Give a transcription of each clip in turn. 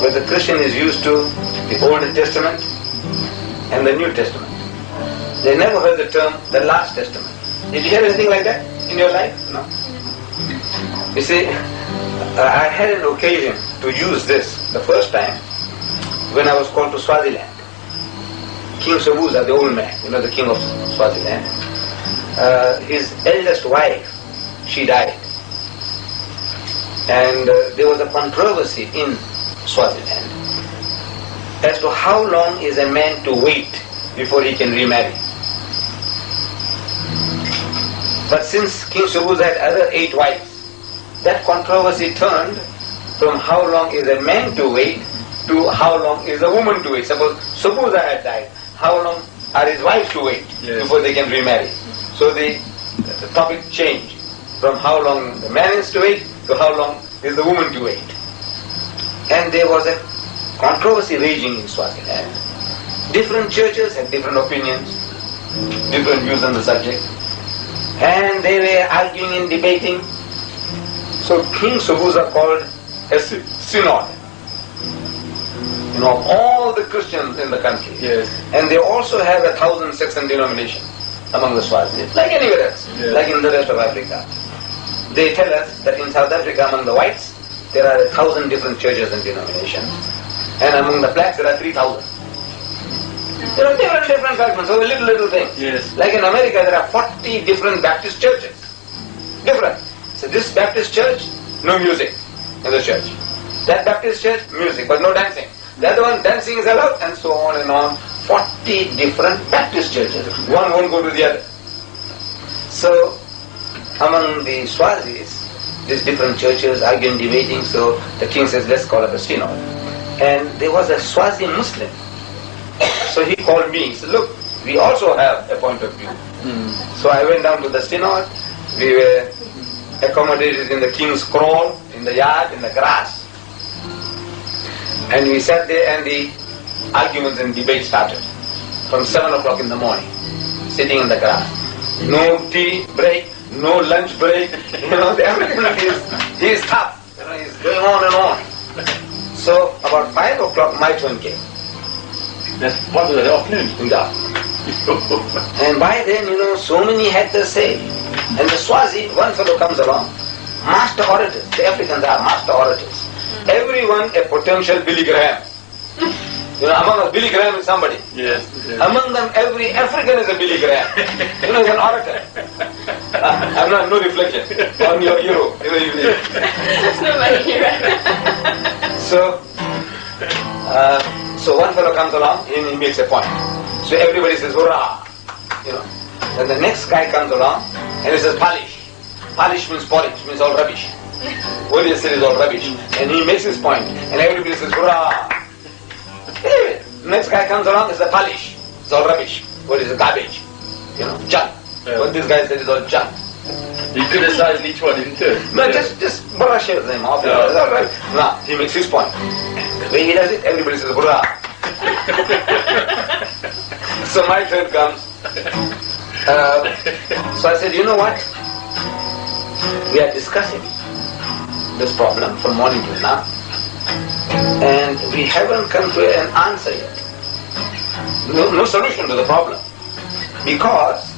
where the Christian is used to the Old Testament and the New Testament. They never heard the term the Last Testament. Did you hear anything like that in your life? No. You see, I had an occasion to use this the first time when I was called to Swaziland. King Sobuza, the old man, the king of Swaziland, his eldest wife, she died. And there was a controversy in Swaziland as to how long is a man to wait before he can remarry. But since King Sobuza had other 8 wives, that controversy turned from how long is a man to wait to how long is a woman to wait. Suppose Sobuza had died, how long are his wives to wait before they can remarry? So the topic changed from how long the man is to wait to how long is the woman to wait. And there was a controversy raging in Swaziland. Different churches had different opinions, different views on the subject, and they were arguing and debating. So King Sobuza called a synod, all the Christians in the country. Yes. And they also have 1,000 sects and denominations among the Swazis, like anywhere else, like in the rest of Africa. They tell us that in South Africa, among the whites, there are 1,000 different churches and denominations, and among the blacks there are 3,000. There are different fragments of a little thing. Yes. Like in America, there are 40 different Baptist churches. Different. So this Baptist church, no music in the church. That Baptist church, music, but no dancing. The other one, dancing is allowed, and so on and on. 40 different Baptist churches. One won't go to the other. So, among the Swazis, these different churches arguing, debating, so the king says, let's call up a synod. And there was a Swazi Muslim. So he called me, he said, look, we also have a point of view. So I went down to the synod. We were accommodated in the king's kraal, in the yard, in the grass. And we sat there and the arguments and debate started from 7 o'clock in the morning, sitting in the grass. No tea break, no lunch break. The American is tough. He's going on and on. So about 5 o'clock my turn came. That's part of the afternoon. In the afternoon. And by then, so many had their say. And the Swazi, one fellow comes along, master orators. The Africans are master orators. Everyone a potential Billy Graham. Among us, Billy Graham is somebody. Yes. Among them, every African is a Billy Graham. He's an orator. I'm not, no reflection on your hero. That's not my hero. So one fellow comes along and he makes a point. So everybody says, hurrah! Then the next guy comes along and he says, polish. Polish means porridge, means all rubbish. What he said is all rubbish. And he makes his point and everybody says, hurrah! Anyway, next guy comes along and says, polish. It's all rubbish. What is it? Garbage. Junk. What this guy said is all junk. He criticized each one in turn. No, just brushes them off. It's all right. Now, he makes his point. The way he does it, everybody says, hurrah! So my turn comes. So I said, you know what? We are discussing this problem from morning till now, and we haven't come to an answer yet. No solution to the problem. Because,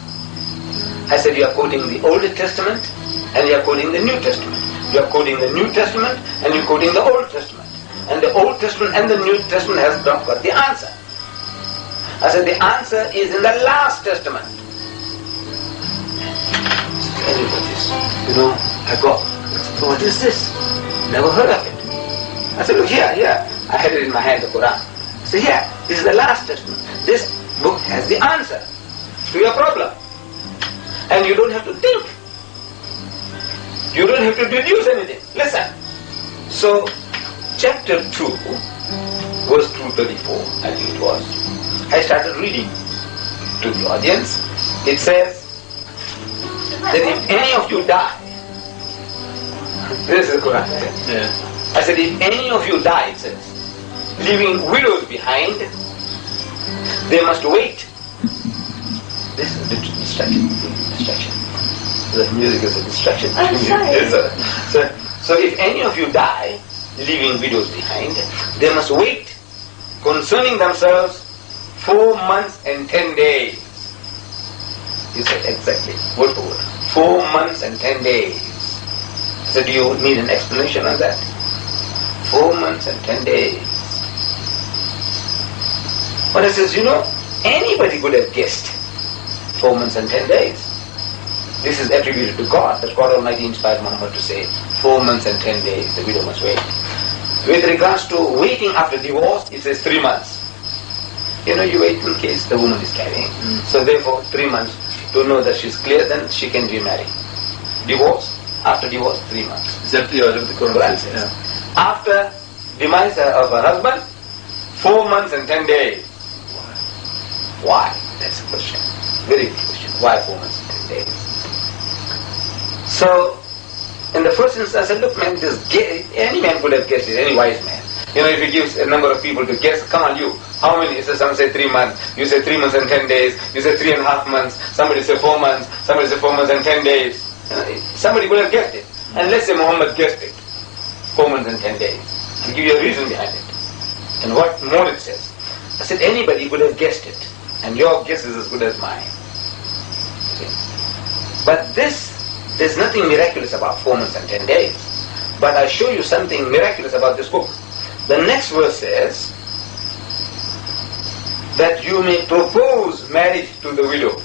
I said, you are quoting the Old Testament and you are quoting the New Testament. You are quoting the New Testament and you are quoting the Old Testament. And the Old Testament and the New Testament has not got the answer. I said, the answer is in the Last Testament. Anybody's, I go, so what is this? Never heard of it. I said, look here. I had it in my hand, the Quran. I said, here, this is the Last Testament. This book has the answer to your problem. And you don't have to think. You don't have to deduce anything. Listen. So, chapter 2, verse 234, I think it was. I started reading to the audience. It says that if any of you die, this is the Quran. Yeah. I said, if any of you die, it says, leaving widows behind, they must wait. This is the distraction. The music is a distraction. I'm sorry. So if any of you die, leaving widows behind, they must wait concerning themselves 4 months and 10 days. He said exactly, word for word. 4 months and 10 days. So do you need an explanation on that? 4 months and 10 days. But he says, anybody could have guessed 4 months and 10 days. This is attributed to God, that God Almighty inspired Muhammad to say 4 months and 10 days, the widow must wait. With regards to waiting after divorce, it says 3 months. You wait in case the woman is carrying. So therefore, 3 months to know that she's clear, then she can remarry. Divorce, after divorce, 3 months. Is that the Quran says? Yeah. After demise of her husband, 4 months and 10 days. Why? That's the question. Very good question. Why 4 months and 10 days? So, in the first instance, I said, look man, any man could have guessed it, any wise man. If he gives a number of people to guess, come on you, how many? So some say 3 months, you say 3 months and 10 days, you say 3.5 months, somebody say 4 months, somebody say 4 months and 10 days. Somebody could have guessed it. And let's say Muhammad guessed it, 4 months and 10 days. I'll give you a reason behind it. And what more it says. I said anybody could have guessed it, and your guess is as good as mine. See? But there's nothing miraculous about 4 months and 10 days. But I show you something miraculous about this book. The next verse says that you may propose marriage to the widow,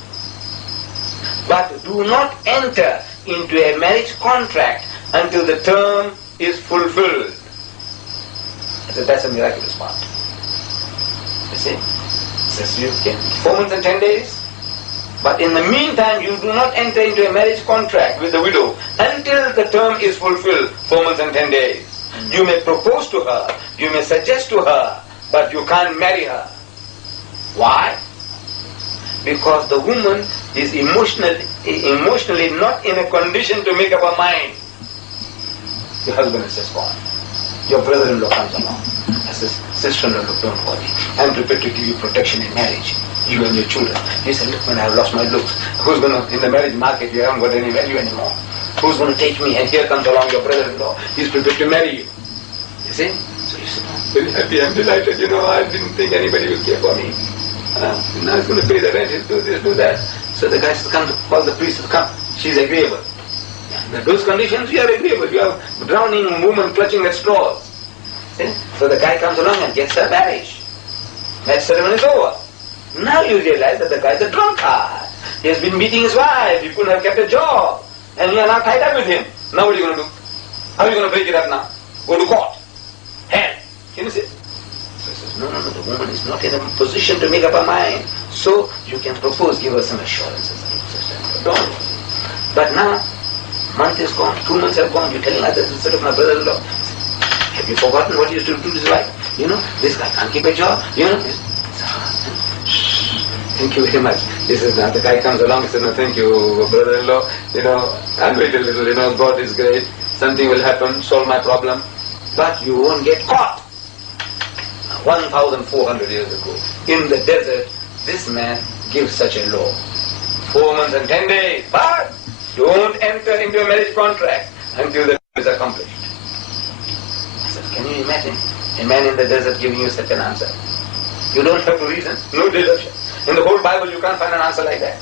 but do not enter into a marriage contract until the term is fulfilled. I said that's a miraculous part. You see? It says you can 4 months and 10 days. But in the meantime, you do not enter into a marriage contract with the widow until the term is fulfilled, 4 months and 10 days. You may propose to her, you may suggest to her, but you can't marry her. Why? Because the woman is emotionally not in a condition to make up her mind. Your husband is just gone. Your brother-in-law comes along. I says, sister-in-law, look, don't worry. I'm prepared to give you protection in marriage. You and your children. He said, look, man, I've lost my looks. Who's going to, in the marriage market, you haven't got any value anymore. Who's going to take me? And here comes along your brother-in-law. He's prepared to marry you. You see? So you said, I'm very happy, I'm delighted, I didn't think anybody would care for me. Now he's going to pay the rent, he'll do this, do that. So the guy says, come to call the priest to come. She's agreeable. Under those conditions, you are agreeable. You are drowning woman clutching at straws. See? So the guy comes along and gets her marriage. That ceremony is over. Now you realize that the guy is a drunkard. He has been beating his wife. He couldn't have kept a job. And you are now tied up with him. Now what are you going to do? How are you going to break it up now? Go to court. Hell. Can you see? So he says, no, the woman is not in a position to make up her mind. So you can propose, give her some assurances. Don't. But now, month is gone, 2 months have gone, you're telling her that instead of my brother-in-law. Have you forgotten what he used to do to his wife? This guy can't keep a job. Thank you very much. This is now the guy comes along and says, no, thank you, brother-in-law. I'll wait a little, God is great. Something will happen, solve my problem. But you won't get caught. 1,400 years ago, in the desert, this man gives such a law. 4 months and 10 days, but don't enter into a marriage contract until the is accomplished. I said, can you imagine a man in the desert giving you such an answer? You don't have to reason, no deduction. In the whole Bible you can't find an answer like that.